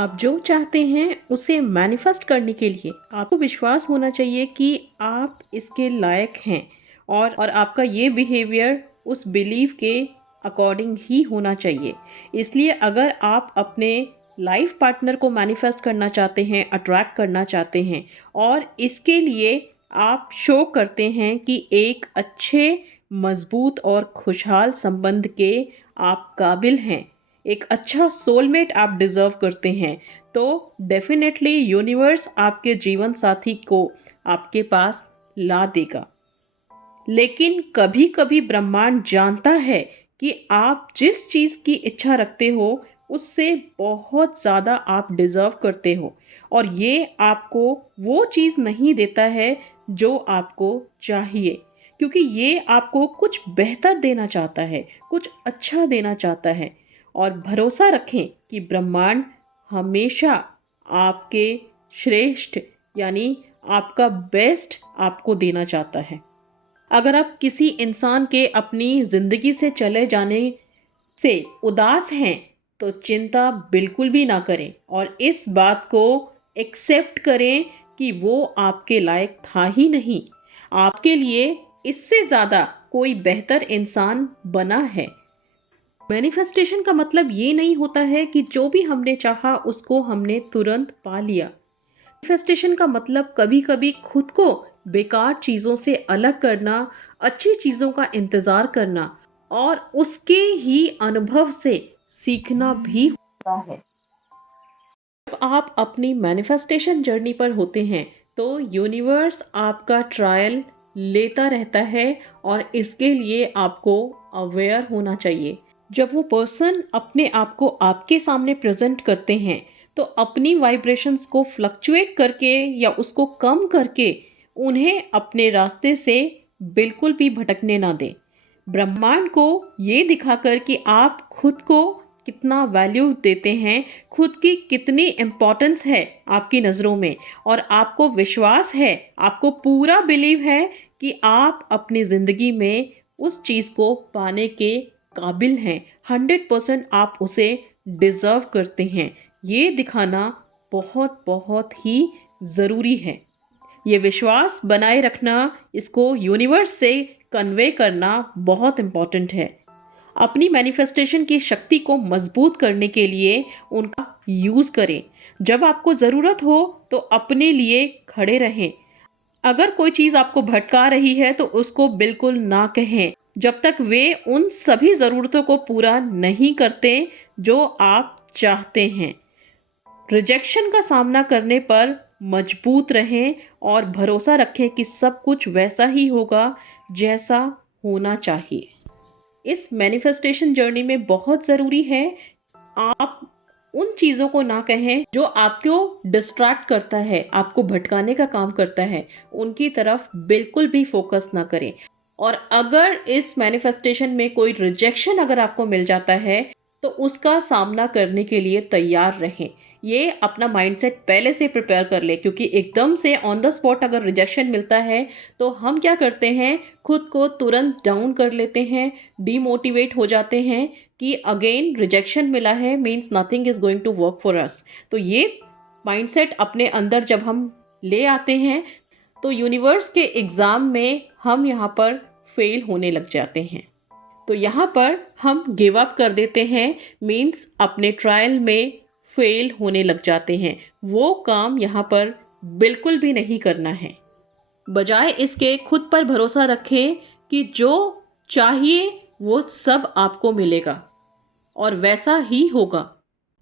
आप जो चाहते हैं उसे मैनिफेस्ट करने के लिए आपको विश्वास होना चाहिए कि आप इसके लायक हैं, और आपका ये बिहेवियर उस बिलीव के अकॉर्डिंग ही होना चाहिए। इसलिए अगर आप अपने लाइफ पार्टनर को मैनिफेस्ट करना चाहते हैं, अट्रैक्ट करना चाहते हैं, और इसके लिए आप शो करते हैं कि एक अच्छे, मजबूत और खुशहाल संबंध के आप काबिल हैं, एक अच्छा सोलमेट आप डिज़र्व करते हैं, तो डेफिनेटली यूनिवर्स आपके जीवन साथी को आपके पास ला देगा। लेकिन कभी कभी ब्रह्मांड जानता है कि आप जिस चीज़ की इच्छा रखते हो उससे बहुत ज़्यादा आप डिज़र्व करते हो, और ये आपको वो चीज़ नहीं देता है जो आपको चाहिए, क्योंकि ये आपको कुछ बेहतर देना चाहता है, कुछ अच्छा देना चाहता है। और भरोसा रखें कि ब्रह्मांड हमेशा आपके श्रेष्ठ, यानी आपका बेस्ट आपको देना चाहता है। अगर आप किसी इंसान के अपनी ज़िंदगी से चले जाने से उदास हैं तो चिंता बिल्कुल भी ना करें, और इस बात को एक्सेप्ट करें कि वो आपके लायक था ही नहीं। आपके लिए इससे ज़्यादा कोई बेहतर इंसान बना है। मैनिफेस्टेशन का मतलब ये नहीं होता है कि जो भी हमने चाहा उसको हमने तुरंत पा लिया। मैनिफेस्टेशन का मतलब कभी कभी खुद को बेकार चीज़ों से अलग करना, अच्छी चीज़ों का इंतज़ार करना और उसके ही अनुभव से सीखना भी होता है। जब आप अपनी मैनिफेस्टेशन जर्नी पर होते हैं तो यूनिवर्स आपका ट्रायल लेता रहता है, और इसके लिए आपको अवेयर होना चाहिए। जब वो पर्सन अपने आप को आपके सामने प्रेजेंट करते हैं तो अपनी वाइब्रेशंस को फ्लक्चुएट करके या उसको कम करके उन्हें अपने रास्ते से बिल्कुल भी भटकने ना दें। ब्रह्मांड को ये दिखाकर कि आप खुद को कितना वैल्यू देते हैं, खुद की कितनी इम्पोर्टेंस है आपकी नज़रों में, और आपको विश्वास है, आपको पूरा बिलीव है कि आप अपनी ज़िंदगी में उस चीज़ को पाने के काबिल हैं, 100% आप उसे डिज़र्व करते हैं। ये दिखाना बहुत बहुत ही ज़रूरी है। ये विश्वास बनाए रखना, इसको यूनिवर्स से कन्वे करना बहुत इम्पॉर्टेंट है। अपनी मैनिफेस्टेशन की शक्ति को मजबूत करने के लिए उनका यूज़ करें। जब आपको ज़रूरत हो तो अपने लिए खड़े रहें। अगर कोई चीज़ आपको भटका रही है तो उसको बिल्कुल ना कहें जब तक वे उन सभी ज़रूरतों को पूरा नहीं करते जो आप चाहते हैं। रिजेक्शन का सामना करने पर मजबूत रहें और भरोसा रखें कि सब कुछ वैसा ही होगा जैसा होना चाहिए। इस मैनिफेस्टेशन जर्नी में बहुत ज़रूरी है आप उन चीज़ों को ना कहें जो आपको डिस्ट्रैक्ट करता है, आपको भटकाने का काम करता है, उनकी तरफ बिल्कुल भी फोकस ना करें। और अगर इस मैनिफेस्टेशन में कोई रिजेक्शन अगर आपको मिल जाता है तो उसका सामना करने के लिए तैयार रहें। ये अपना माइंडसेट पहले से प्रिपेयर कर ले, क्योंकि एकदम से ऑन द स्पॉट अगर रिजेक्शन मिलता है तो हम क्या करते हैं, खुद को तुरंत डाउन कर लेते हैं, डीमोटिवेट हो जाते हैं कि अगेन रिजेक्शन मिला है means nothing is going to work for us. तो ये माइंडसेट अपने अंदर जब हम ले आते हैं तो यूनिवर्स के एग्ज़ाम में हम यहाँ पर फेल होने लग जाते हैं। तो यहाँ पर हम गिव अप कर देते हैं, मीन्स अपने ट्रायल में फेल होने लग जाते हैं। वो काम यहाँ पर बिल्कुल भी नहीं करना है। बजाय इसके खुद पर भरोसा रखें कि जो चाहिए वो सब आपको मिलेगा और वैसा ही होगा।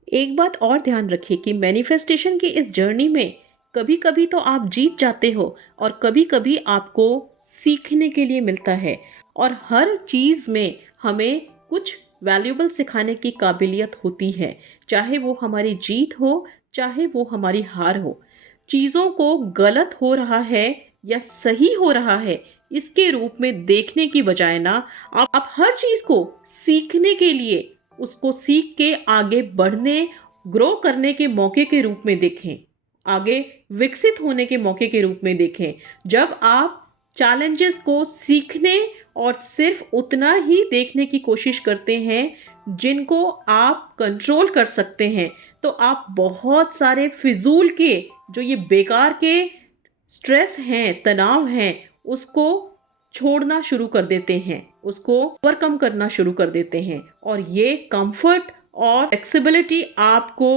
एक बात और ध्यान रखिए कि मैनिफेस्टेशन की इस जर्नी में कभी कभी तो आप जीत जाते हो और कभी कभी आपको सीखने के लिए मिलता है, और हर चीज़ में हमें कुछ वैल्यूबल सिखाने की काबिलियत होती है, चाहे वो हमारी जीत हो चाहे वो हमारी हार हो। चीज़ों को गलत हो रहा है या सही हो रहा है इसके रूप में देखने की बजाय ना आप हर चीज़ को सीखने के लिए, उसको सीख के आगे बढ़ने, ग्रो करने के मौके के रूप में देखें, आगे विकसित होने के मौके के रूप में देखें। जब आप चैलेंजेस को सीखने और सिर्फ उतना ही देखने की कोशिश करते हैं जिनको आप कंट्रोल कर सकते हैं, तो आप बहुत सारे फिजूल के, जो ये बेकार के स्ट्रेस हैं, तनाव हैं, उसको छोड़ना शुरू कर देते हैं, उसको ओवरकम करना शुरू कर देते हैं। और ये कंफर्ट और फ्लेक्सिबिलिटी आपको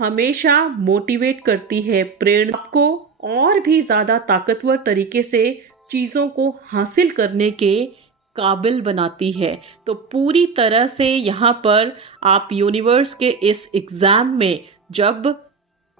हमेशा मोटिवेट करती है, प्रेरणा आपको और भी ज़्यादा ताकतवर तरीके से चीज़ों को हासिल करने के काबिल बनाती है। तो पूरी तरह से यहाँ पर आप यूनिवर्स के इस एग्ज़ाम में जब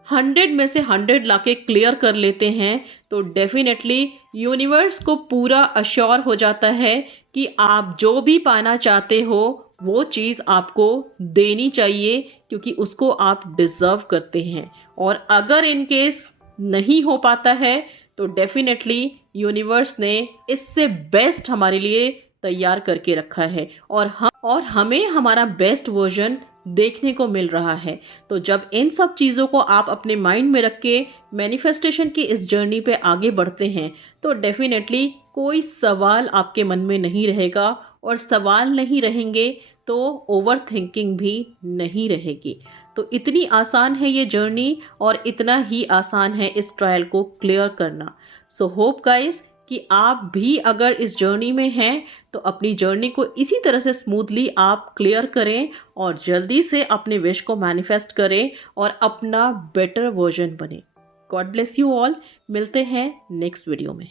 100 में से 100 लाके क्लियर कर लेते हैं तो डेफिनेटली यूनिवर्स को पूरा अश्योर हो जाता है कि आप जो भी पाना चाहते हो वो चीज़ आपको देनी चाहिए, क्योंकि उसको आप डिज़र्व करते हैं। और अगर इन केस नहीं हो पाता है तो डेफिनेटली यूनिवर्स ने इससे बेस्ट हमारे लिए तैयार करके रखा है और हमें हमारा बेस्ट वर्जन देखने को मिल रहा है। तो जब इन सब चीज़ों को आप अपने माइंड में रख के मैनिफेस्टेशन की इस जर्नी पे आगे बढ़ते हैं तो डेफिनेटली कोई सवाल आपके मन में नहीं रहेगा, और सवाल नहीं रहेंगे तो ओवर थिंकिंग भी नहीं रहेगी। तो इतनी आसान है ये जर्नी और इतना ही आसान है इस ट्रायल को क्लियर करना। सो होप गाइस कि आप भी अगर इस जर्नी में हैं तो अपनी जर्नी को इसी तरह से स्मूथली आप क्लियर करें और जल्दी से अपने विश को मैनिफेस्ट करें और अपना बेटर वर्जन बने। God bless you all. मिलते हैं नेक्स्ट वीडियो में।